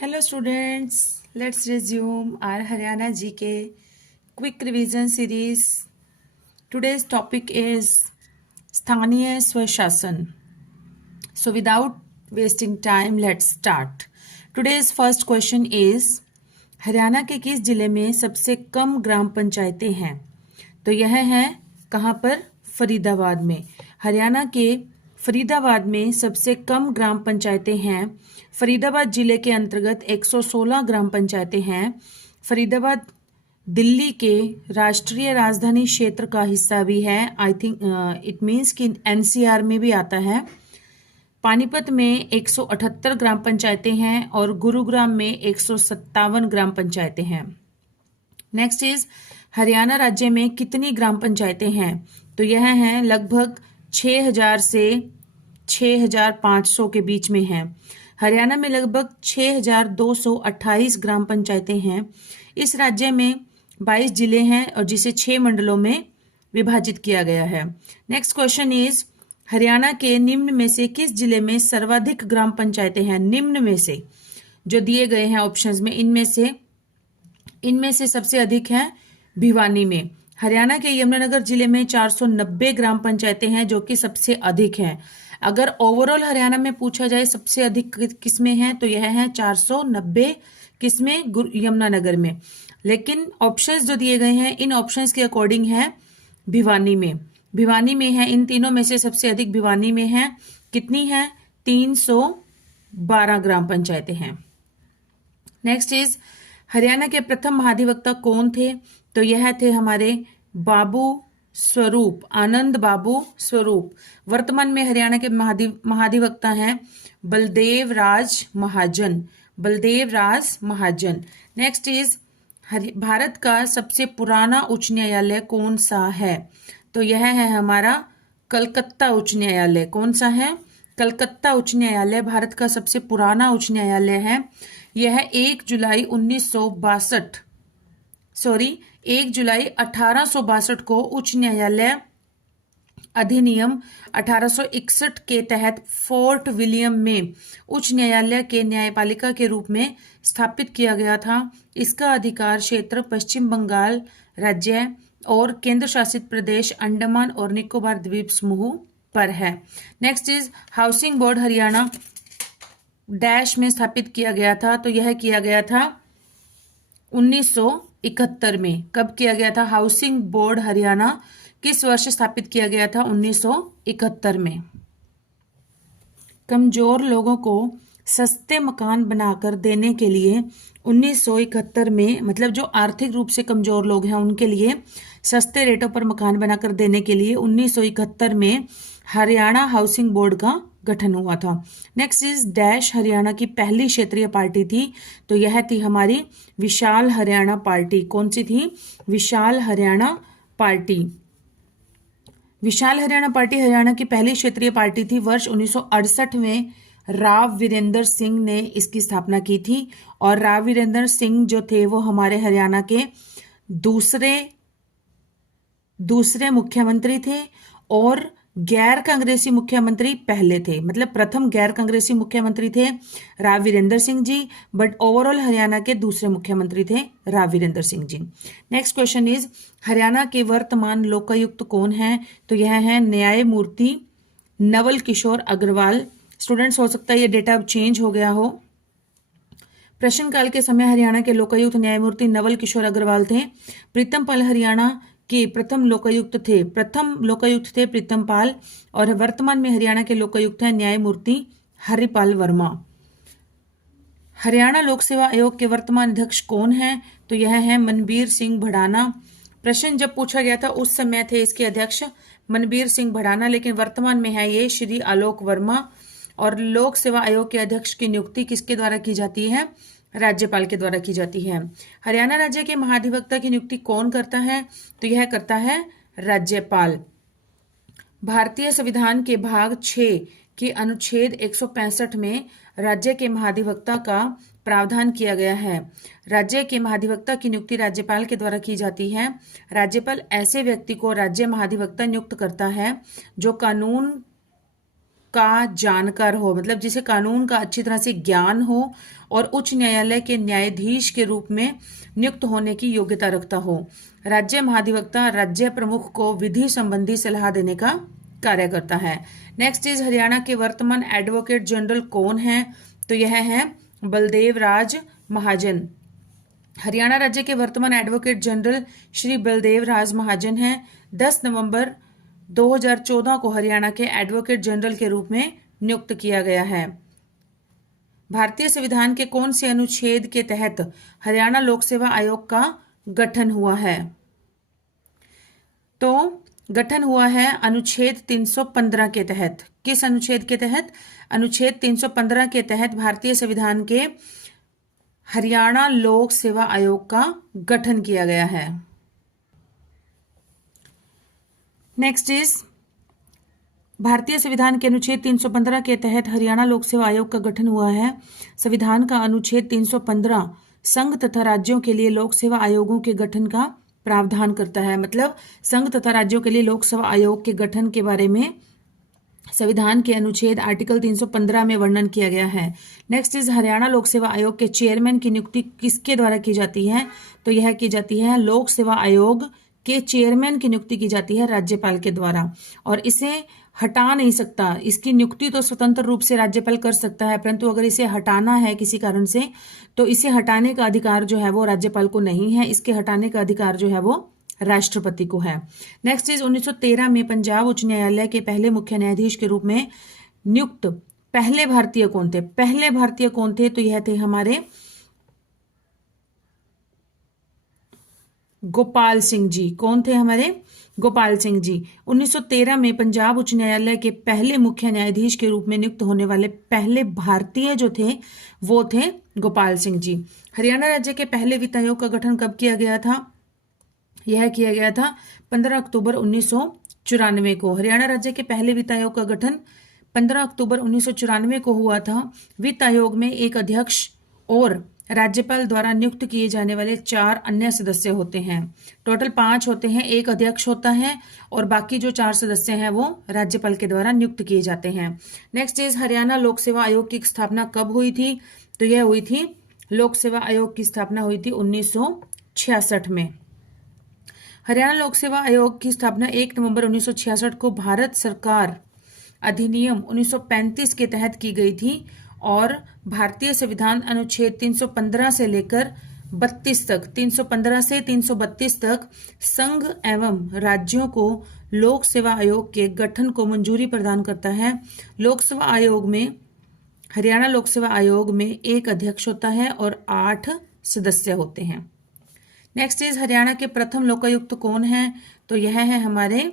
Hello students, let's resume our Haryana GK quick revision series. Today's topic is Sthaniya Swashasan. So without wasting time, let's start. Today's first question is Haryana के किस जिले में सबसे कम ग्राम पंचायतें हैं? तो यह है कहाँ पर? फरीदाबाद में। हरियाणा के फरीदाबाद में सबसे कम ग्राम पंचायतें हैं। फरीदाबाद जिले के अंतर्गत 116 ग्राम पंचायतें हैं। फरीदाबाद दिल्ली के राष्ट्रीय राजधानी क्षेत्र का हिस्सा भी है। आई थिंक इट मीन्स कि एनसीआर में भी आता है। पानीपत में 178 ग्राम पंचायतें हैं और गुरुग्राम में 157 ग्राम पंचायतें हैं। नेक्स्ट इज हरियाणा राज्य में कितनी ग्राम पंचायतें हैं? तो यह है लगभग 6000 से 6500 के बीच में है। हरियाणा में लगभग 6228 ग्राम पंचायतें हैं। इस राज्य में 22 जिले हैं और जिसे 6 मंडलों में विभाजित किया गया है। नेक्स्ट क्वेश्चन इज हरियाणा के निम्न में से किस जिले में सर्वाधिक ग्राम पंचायतें हैं? निम्न में से जो दिए गए हैं ऑप्शंस में, इनमें से सबसे अधिक है भिवानी में। हरियाणा के यमुनानगर जिले में 490 ग्राम पंचायतें हैं जो कि सबसे अधिक हैं। अगर ओवरऑल हरियाणा में पूछा जाए सबसे अधिक किसमें है तो यह है 490 किसमें? यमुनानगर में। लेकिन ऑप्शंस जो दिए गए हैं इन ऑप्शंस के अकॉर्डिंग है भिवानी में। भिवानी में है, इन तीनों में से सबसे अधिक भिवानी में है। कितनी है? 312 ग्राम पंचायतें हैं। नेक्स्ट इज हरियाणा के प्रथम महाधिवक्ता कौन थे? तो यह थे हमारे बाबू स्वरूप, आनंद बाबू स्वरूप। वर्तमान में हरियाणा के महाधिवक्ता हैं बलदेव राज महाजन। नेक्स्ट इज भारत का सबसे पुराना उच्च न्यायालय कौन सा है? तो यह है हमारा कलकत्ता उच्च न्यायालय। कौन सा है? कलकत्ता उच्च न्यायालय भारत का सबसे पुराना उच्च न्यायालय है। यह 1 जुलाई 1862 को उच्च न्यायालय अधिनियम 1861 के तहत फोर्ट विलियम में उच्च न्यायालय के न्यायपालिका के रूप में स्थापित किया गया था। इसका अधिकार क्षेत्र पश्चिम बंगाल राज्य और केंद्र शासित प्रदेश अंडमान और निकोबार द्वीप समूह पर है। Next is housing board Haryana dash में स्थापित किया गया था। तो यह किया गया था 1971 में। कब किया गया था? हाउसिंग बोर्ड हरियाणा किस वर्ष स्थापित किया गया था? 1971 में। कमजोर लोगों को सस्ते मकान बनाकर देने के लिए 1971 में, मतलब जो आर्थिक रूप से कमजोर लोग हैं उनके लिए सस्ते रेटों पर मकान बनाकर देने के लिए 1971 में हरियाणा हाउसिंग बोर्ड का गठन हुआ था। नेक्स्ट इज डैश हरियाणा की पहली क्षेत्रीय पार्टी थी। तो यह थी हमारी विशाल हरियाणा पार्टी। कौन सी थी? विशाल हरियाणा पार्टी। विशाल हरियाणा पार्टी हरियाणा की पहली क्षेत्रीय पार्टी थी। वर्ष 1968 में राव वीरेंद्र सिंह ने इसकी स्थापना की थी और राव वीरेंद्र सिंह जो थे वो हमारे हरियाणा के दूसरे मुख्यमंत्री थे और गैर कांग्रेसी मुख्यमंत्री पहले थे। मतलब प्रथम गैर कांग्रेसी मुख्यमंत्री थे राव वीरेंद्र सिंह जी, बट ओवरऑल हरियाणा के दूसरे मुख्यमंत्री थे Rao Virendra Singh ji. Next question is Haryana के वर्तमान लोकायुक्त कौन है? तो यह है न्यायमूर्ति नवल किशोर अग्रवाल। स्टूडेंट्स, हो सकता है ये डेटा अब चेंज हो गया हो। प्रश्नकाल के समय हरियाणा के लोकायुक्त न्यायमूर्ति नवल किशोर अग्रवाल थे। प्रीतम पाल हरियाणा के प्रथम लोकायुक्त थे प्रीतम पाल, और वर्तमान में हरियाणा के लोकायुक्त हैं न्यायमूर्ति हरिपाल वर्मा। हरियाणा लोक सेवा आयोग के वर्तमान अध्यक्ष कौन हैं? तो यह है मनबीर सिंह भड़ाना। प्रश्न जब पूछा गया था उस समय थे इसके अध्यक्ष मनबीर सिंह भड़ाना, लेकिन वर्तमान में है ये श्री आलोक वर्मा। और लोक सेवा आयोग के अध्यक्ष की नियुक्ति किसके द्वारा की जाती है? राज्यपाल के द्वारा की जाती है। हरियाणा राज्य के महाधिवक्ता की नियुक्ति कौन करता है? तो यह करता है राज्यपाल। भारतीय संविधान के भाग 6 के अनुच्छेद 165 में राज्य के महाधिवक्ता का प्रावधान किया गया है। राज्य के महाधिवक्ता की नियुक्ति राज्यपाल के द्वारा की जाती है। राज्यपाल ऐसे व्यक्ति को राज्य महाधिवक्ता नियुक्त करता है जो कानून का जानकार हो, मतलब जिसे कानून का अच्छी तरह से ज्ञान हो और उच्च न्यायालय के न्यायाधीश के रूप में नियुक्त होने की योग्यता रखता हो। राज्य महाधिवक्ता राज्य प्रमुख को विधि संबंधी सलाह देने का कार्य करता है। नेक्स्ट इज हरियाणा के वर्तमान एडवोकेट जनरल कौन है? तो यह है बलदेव राज महाजन। हरियाणा राज्य के वर्तमान एडवोकेट जनरल श्री बलदेव राज महाजन हैं। 10 नवंबर 2014 को हरियाणा के एडवोकेट जनरल के रूप में नियुक्त किया गया है। भारतीय संविधान के कौन से अनुच्छेद के तहत हरियाणा लोक सेवा आयोग का गठन हुआ है? तो गठन हुआ है अनुच्छेद 315 के तहत। किस अनुच्छेद के तहत? अनुच्छेद 315 के तहत भारतीय संविधान के हरियाणा लोक सेवा आयोग का गठन किया गया है। नेक्स्ट इज भारतीय संविधान के अनुच्छेद 315 के तहत हरियाणा लोक सेवा आयोग का गठन हुआ है। संविधान का अनुच्छेद 315 संघ तथा राज्यों के लिए लोक सेवा आयोगों के गठन का प्रावधान करता है। मतलब संघ तथा राज्यों के लिए लोक सेवा आयोग के गठन के बारे में संविधान के अनुच्छेद आर्टिकल 315 में वर्णन किया गया है। नेक्स्ट इज हरियाणा लोक सेवा आयोग के चेयरमैन की नियुक्ति किसके द्वारा की जाती है? तो यह की जाती है लोक सेवा आयोग के चेयरमैन की नियुक्ति की जाती है राज्यपाल के द्वारा, और इसे हटा नहीं सकता। इसकी नियुक्ति तो स्वतंत्र रूप से राज्यपाल कर सकता है, परंतु अगर इसे हटाना है किसी कारण से तो इसे हटाने का अधिकार जो है वो राज्यपाल को नहीं है। इसके हटाने का अधिकार जो है वो राष्ट्रपति को है। नेक्स्ट इज 1913 में पंजाब उच्च न्यायालय के पहले मुख्य न्यायाधीश के रूप में नियुक्त पहले भारतीय कौन थे? पहले भारतीय कौन थे? तो यह थे हमारे गोपाल सिंह जी। कौन थे हमारे? गोपाल सिंह जी। 1913 में पंजाब उच्च न्यायालय के पहले मुख्य न्यायाधीश के रूप में नियुक्त होने वाले पहले भारतीय जो थे वो थे गोपाल सिंह जी। हरियाणा राज्य के पहले वित्त आयोग का गठन कब किया गया था? यह किया गया था 15 अक्टूबर 1994 को। हरियाणा राज्य के पहले वित्त आयोग का गठन 15 अक्टूबर 1994 को हुआ था। वित्त आयोग में एक अध्यक्ष और राज्यपाल द्वारा नियुक्त किए जाने वाले 4 अन्य सदस्य होते हैं। टोटल 5 होते हैं, एक अध्यक्ष होता है और बाकी जो 4 सदस्य हैं वो राज्यपाल के द्वारा नियुक्त किए जाते हैं। नेक्स्ट इज हरियाणा लोक सेवा आयोग की स्थापना कब हुई थी? तो यह हुई थी, लोक सेवा आयोग की स्थापना हुई थी 1966 में। हरियाणा लोक सेवा आयोग की स्थापना 1 नवंबर 1966 को भारत सरकार अधिनियम 1935 के तहत की गई थी और भारतीय संविधान अनुच्छेद 315 से लेकर 32 तक 315 से 332 तक संघ एवं राज्यों को लोक सेवा आयोग के गठन को मंजूरी प्रदान करता है। लोक सेवा आयोग में हरियाणा लोक सेवा आयोग में एक अध्यक्ष होता है और 8 सदस्य होते हैं। नेक्स्ट इज हरियाणा के प्रथम लोकायुक्त कौन है? तो यह है हमारे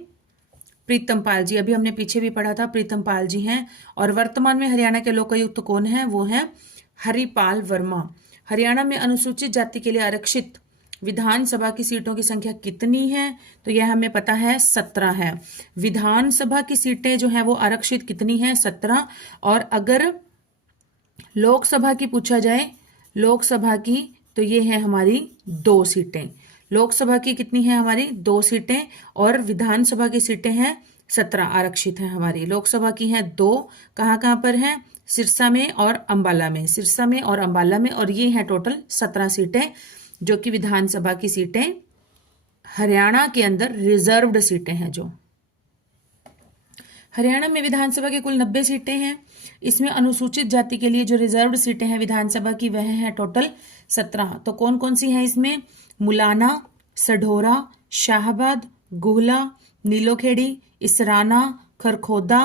प्रीतम पाल जी। अभी हमने पीछे भी पढ़ा था, प्रीतम पाल जी हैं। और वर्तमान में हरियाणा के लोकायुक्त कौन है? वो है हरिपाल वर्मा। हरियाणा में अनुसूचित जाति के लिए आरक्षित विधानसभा की सीटों की संख्या कितनी है? तो यह हमें पता है 17 है। विधानसभा की सीटें जो है वो आरक्षित कितनी है? 17। और अगर लोकसभा की पूछा जाए, लोकसभा की, तो ये है हमारी 2 सीटें। लोकसभा की कितनी है? हमारी 2 सीटें और विधानसभा की सीटें हैं 17 आरक्षित हैं हमारी। लोकसभा की हैं 2, कहाँ कहाँ पर हैं? सिरसा में और अंबाला में, सिरसा में और अंबाला में, और ये हैं टोटल 17 सीटें जो कि विधानसभा की सीटें हरियाणा के अंदर रिजर्व्ड सीटें हैं। जो हरियाणा में विधानसभा की कुल 90 सीटें हैं। इसमें अनुसूचित जाति के लिए जो रिजर्व्ड सीटें हैं विधानसभा की वह है टोटल 17। तो कौन कौन सी हैं इसमें? मुलाना, सढौरा, शाहबाद, गुहला, नीलोखेड़ी, इसराना, खरखोदा,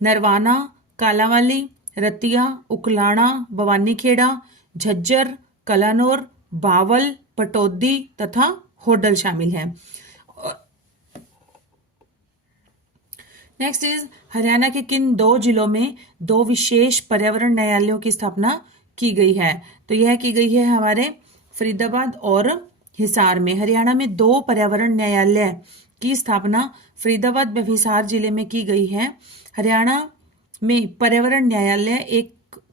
नरवाना, कालावाली, रतिया, उकलाना, भवानीखेड़ा, झज्जर, कलानौर, बावल, पटौदी तथा होडल शामिल हैं। नेक्स्ट इज हरियाणा के किन 2 जिलों में 2 विशेष पर्यावरण न्यायालयों की स्थापना की गई है? तो यह की गई है हमारे फरीदाबाद और हिसार में। हरियाणा में 2 पर्यावरण न्यायालय की स्थापना फरीदाबाद व हिसार जिले में की गई है। हरियाणा में पर्यावरण न्यायालय एक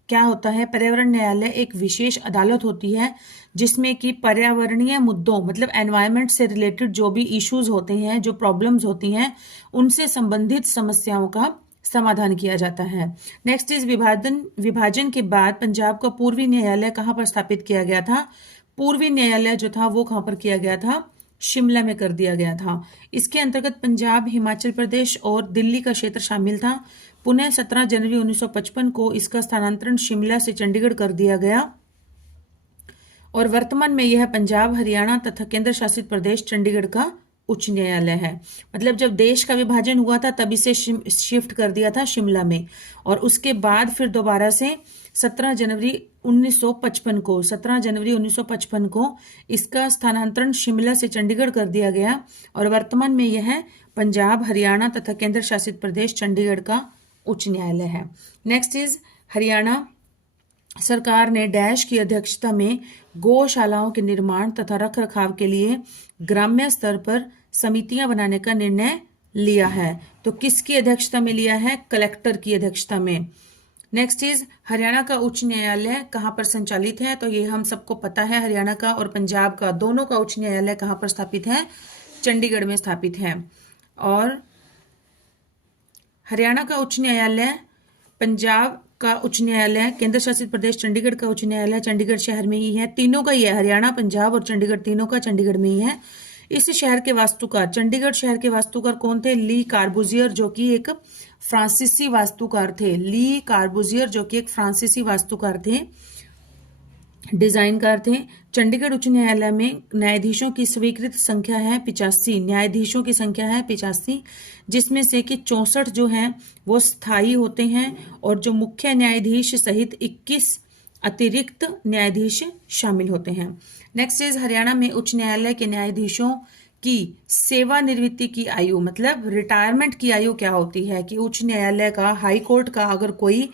क्या होता है? पर्यावरण न्यायालय एक विशेष अदालत होती है जिसमें कि पर्यावरणीय मुद्दों, मतलब एनवायरनमेंट से रिलेटेड जो भी इश्यूज होते हैं, जो प्रॉब्लम्स होती हैं, उनसे संबंधित समस्याओं का समाधान किया जाता है। नेक्स्ट इज विभाजन के बाद पंजाब का पूर्वी न्यायालय कहाँ पर स्थापित किया गया था? पूर्वी न्यायालय जो था वो कहाँ पर किया गया था? शिमला में कर दिया गया था। इसके अंतर्गत पंजाब, हिमाचल प्रदेश और दिल्ली का क्षेत्र शामिल था। पुनः 17 जनवरी 1955 को इसका स्थानांतरण शिमला से चंडीगढ़ कर दिया गया और वर्तमान में यह पंजाब, हरियाणा तथा केंद्र शासित प्रदेश चंडीगढ़ का उच्च न्यायालय है। मतलब जब देश का विभाजन हुआ था तब इसे शिफ्ट कर दिया था शिमला में, और उसके बाद फिर दोबारा से 17 जनवरी 1955 को इसका स्थानांतरण शिमला से चंडीगढ़ कर दिया गया और वर्तमान में यह पंजाब, हरियाणा तथा केंद्र शासित प्रदेश चंडीगढ़ का उच्च न्यायालय है। नेक्स्ट इज हरियाणा सरकार ने डैश की अध्यक्षता में गौशालाओं के निर्माण तथा रख रखाव के लिए ग्राम्य स्तर पर समितियां बनाने का निर्णय लिया है। तो किसकी अध्यक्षता में लिया है? कलेक्टर की अध्यक्षता में। नेक्स्ट इज हरियाणा का उच्च न्यायालय कहाँ पर संचालित है? तो ये हम सबको पता है, हरियाणा का और पंजाब का दोनों का उच्च न्यायालय कहाँ पर स्थापित है? चंडीगढ़ में स्थापित है। और हरियाणा का उच्च न्यायालय, पंजाब का उच्च न्यायालय, केंद्र शासित प्रदेश चंडीगढ़ का उच्च न्यायालय चंडीगढ़ शहर में ही है। तीनों का ही है, हरियाणा, पंजाब और चंडीगढ़, तीनों का चंडीगढ़ में ही है। इस शहर के वास्तुकार, चंडीगढ़ शहर के वास्तुकार कौन थे? ली कार्बुजियर, जो कि एक फ्रांसीसी वास्तुकार थे। ली कार्बुजियर जो कि एक फ्रांसीसी वास्तुकार थे, डिजाइनकार थे। चंडीगढ़ उच्च न्यायालय में न्यायाधीशों की स्वीकृत संख्या है 85, न्यायाधीशों की संख्या है 85, जिसमें से कि 64 जो हैं वो स्थायी होते हैं और जो मुख्य न्यायाधीश सहित 21 अतिरिक्त न्यायाधीश शामिल होते हैं। नेक्स्ट इज हरियाणा में उच्च न्यायालय के न्यायाधीशों की सेवानिवृत्ति की आयु, मतलब रिटायरमेंट की आयु क्या होती है? कि उच्च न्यायालय का, हाई कोर्ट का अगर कोई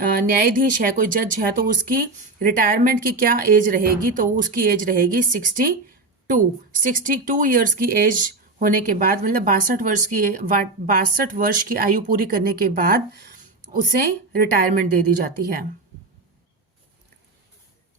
न्यायाधीश है, कोई जज है, तो उसकी रिटायरमेंट की क्या एज रहेगी? तो उसकी एज रहेगी 62 ईयर्स की एज होने के बाद, मतलब 62 वर्ष की आयु पूरी करने के बाद उसे रिटायरमेंट दे दी जाती है।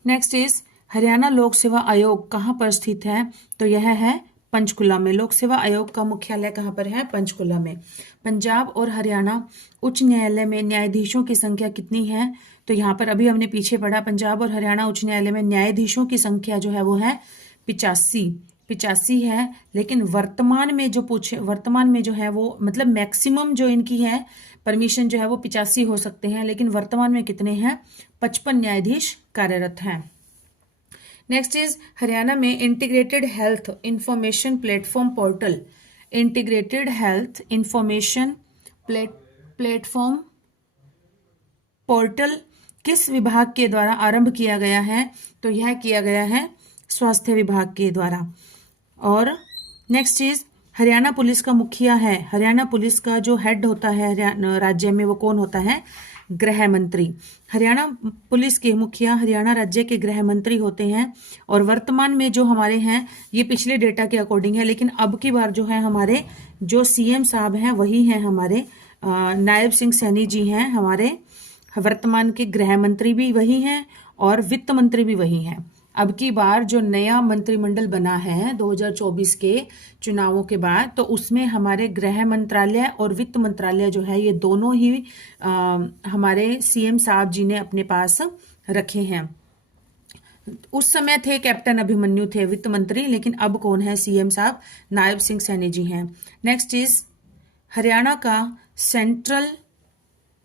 नेक्स्ट इज हरियाणा लोक सेवा आयोग कहाँ पर स्थित है? तो यह है पंचकुला में। लोक सेवा आयोग का मुख्यालय कहाँ पर है? पंचकुला में। पंजाब और हरियाणा उच्च न्यायालय में न्यायाधीशों की संख्या कितनी है? तो यहाँ पर अभी हमने पीछे पढ़ा, पंजाब और हरियाणा उच्च न्यायालय में न्यायाधीशों की संख्या जो है वो है 85 है। लेकिन वर्तमान में जो है वो, मतलब मैक्सिमम जो इनकी है परमिशन जो है वो 85 हो सकते हैं, लेकिन वर्तमान में कितने हैं? 55 न्यायाधीश कार्यरत हैं। नेक्स्ट इज हरियाणा में integrated health information platform portal, integrated health information platform portal किस विभाग के द्वारा आरंभ किया गया है? तो यह किया गया है स्वास्थ्य विभाग के द्वारा। और नेक्स्ट इज हरियाणा पुलिस का मुखिया है, हरियाणा पुलिस का जो हेड होता है राज्य में, वो कौन होता है? गृह मंत्री। हरियाणा पुलिस के मुखिया हरियाणा राज्य के गृह मंत्री होते हैं। और वर्तमान में जो हमारे हैं, ये पिछले डेटा के अकॉर्डिंग है, लेकिन अब की बार जो है हमारे जो सीएम साहब हैं वही हैं हमारे नायब सिंह सैनी जी हैं हमारे। वर्तमान के गृह मंत्री भी वही हैं और वित्त मंत्री भी वही हैं। अब की बार जो नया मंत्रिमंडल बना है 2024 के चुनावों के बाद, तो उसमें हमारे गृह मंत्रालय और वित्त मंत्रालय जो है, ये दोनों ही हमारे सीएम साहब जी ने अपने पास रखे हैं। उस समय थे कैप्टन अभिमन्यु थे वित्त मंत्री, लेकिन अब कौन है सीएम साहब? नायब सिंह सैनी जी हैं। नेक्स्ट इज हरियाणा का central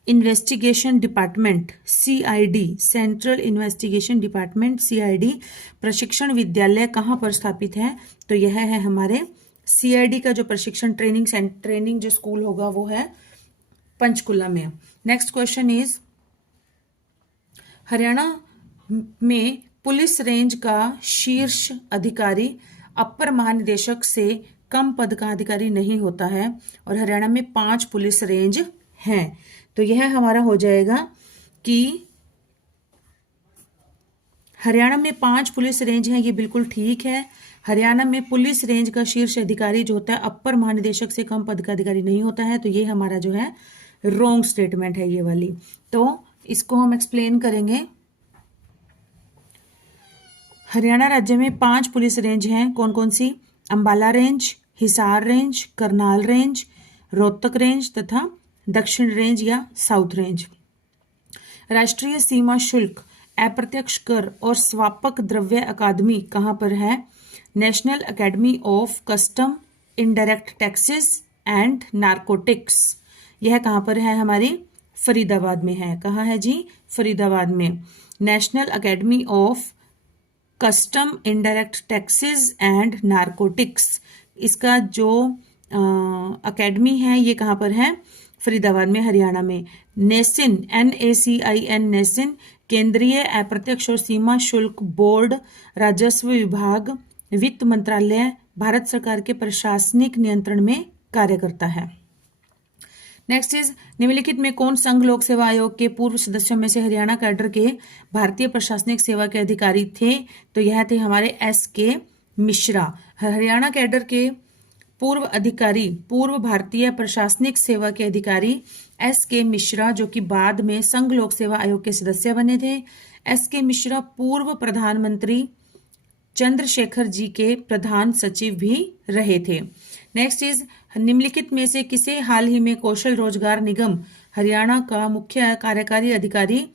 investigation department CID, central investigation department CID प्रशिक्षण विद्यालय कहाँ पर स्थापित है? तो यह है हमारे सीआईडी का जो प्रशिक्षण ट्रेनिंग जो स्कूल होगा वो है पंचकुला में। नेक्स्ट क्वेश्चन इज हरियाणा में पुलिस रेंज का शीर्ष अधिकारी अपर महानिदेशक से कम पद का अधिकारी नहीं होता है और हरियाणा में 5 पुलिस रेंज हैं। तो यह हमारा हो जाएगा कि हरियाणा में 5 पुलिस रेंज हैं, ये बिल्कुल ठीक है। हरियाणा में पुलिस रेंज का शीर्ष अधिकारी जो होता है अपर महानिदेशक से कम पद का अधिकारी नहीं होता है, तो ये हमारा जो है रॉन्ग स्टेटमेंट है ये वाली। तो इसको हम एक्सप्लेन करेंगे। हरियाणा राज्य में 5 पुलिस रेंज हैं, कौन कौन सी? Ambala range, Hisar range, Karnal range, Rohtak range तथा दक्षिण रेंज या साउथ रेंज। राष्ट्रीय सीमा शुल्क, अप्रत्यक्ष कर और स्वापक द्रव्य अकादमी कहाँ पर है? National academy of custom, indirect taxes and narcotics. यह कहाँ पर है? हमारी फरीदाबाद में है। कहाँ है जी? फरीदाबाद में। National academy of custom, indirect taxes and narcotics, इसका जो अकेडमी है ये कहाँ पर है? फरीदाबाद में, हरियाणा में। नेसिन, NACIN, नेसिन केंद्रीय अप्रत्यक्ष और सीमा शुल्क बोर्ड, राजस्व विभाग, वित्त मंत्रालय, भारत सरकार के प्रशासनिक नियंत्रण में कार्य करता है। नेक्स्ट इज, निम्नलिखित में कौन संघ लोक सेवा आयोग के पूर्व सदस्यों में से हरियाणा कैडर के भारतीय प्रशासनिक सेवा के अधिकारी थे? तो यह थे हमारे SK मिश्रा। हरियाणा कैडर के पूर्व अधिकारी, पूर्व भारतीय प्रशासनिक सेवा के अधिकारी SK मिश्रा, जो कि बाद में संघ लोक सेवा आयोग के सदस्य बने थे। SK मिश्रा पूर्व प्रधानमंत्री चंद्रशेखर जी के प्रधान सचिव भी रहे थे। नेक्स्ट इज, निम्नलिखित में से किसे हाल ही में कौशल रोजगार निगम हरियाणा का मुख्य कार्यकारी अधिकारी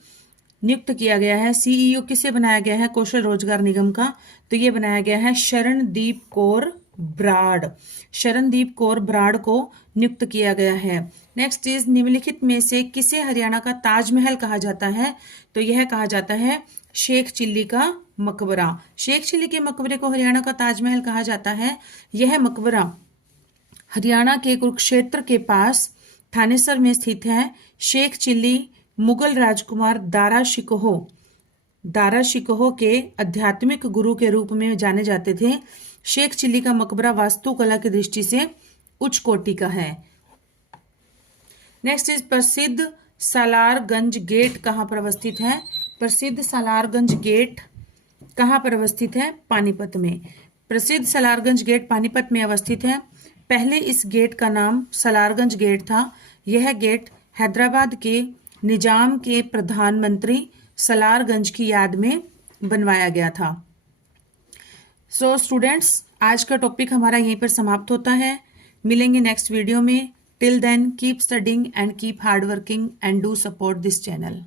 नियुक्त किया गया है? CEO किसे बनाया गया है कौशल रोजगार निगम का? तो ये बनाया गया है शरणदीप कौर ब्राड़। शरणदीप कौर ब्राड़ को नियुक्त किया गया है। नेक्स्ट इज, निम्नलिखित में से किसे हरियाणा का ताजमहल कहा जाता है? तो यह कहा जाता है शेख चिल्ली का मकबरा। शेख चिल्ली के मकबरे को हरियाणा का ताजमहल कहा जाता है। यह मकबरा हरियाणा के कुरुक्षेत्र के पास थानेसर में स्थित है। शेख चिल्ली मुगल राजकुमार दारा शिकोह के आध्यात्मिक गुरु के रूप में जाने जाते थे। शेख चिल्ली का मकबरा वास्तुकला की दृष्टि से उच्च कोटि का है। नेक्स्ट इज, प्रसिद्ध सालारगंज गेट कहाँ पर अवस्थित है? प्रसिद्ध सालारगंज गेट कहाँ पर अवस्थित है? पानीपत में। प्रसिद्ध सालारगंज गेट पानीपत में अवस्थित है। पहले इस गेट का नाम सालारगंज गेट था। यह गेट हैदराबाद के निजाम के प्रधानमंत्री सालारगंज की याद में बनवाया गया था। सो स्टूडेंट्स, आज का टॉपिक हमारा यहीं पर समाप्त होता है। मिलेंगे नेक्स्ट वीडियो में। Till then keep studying and keep hard working and do support this channel.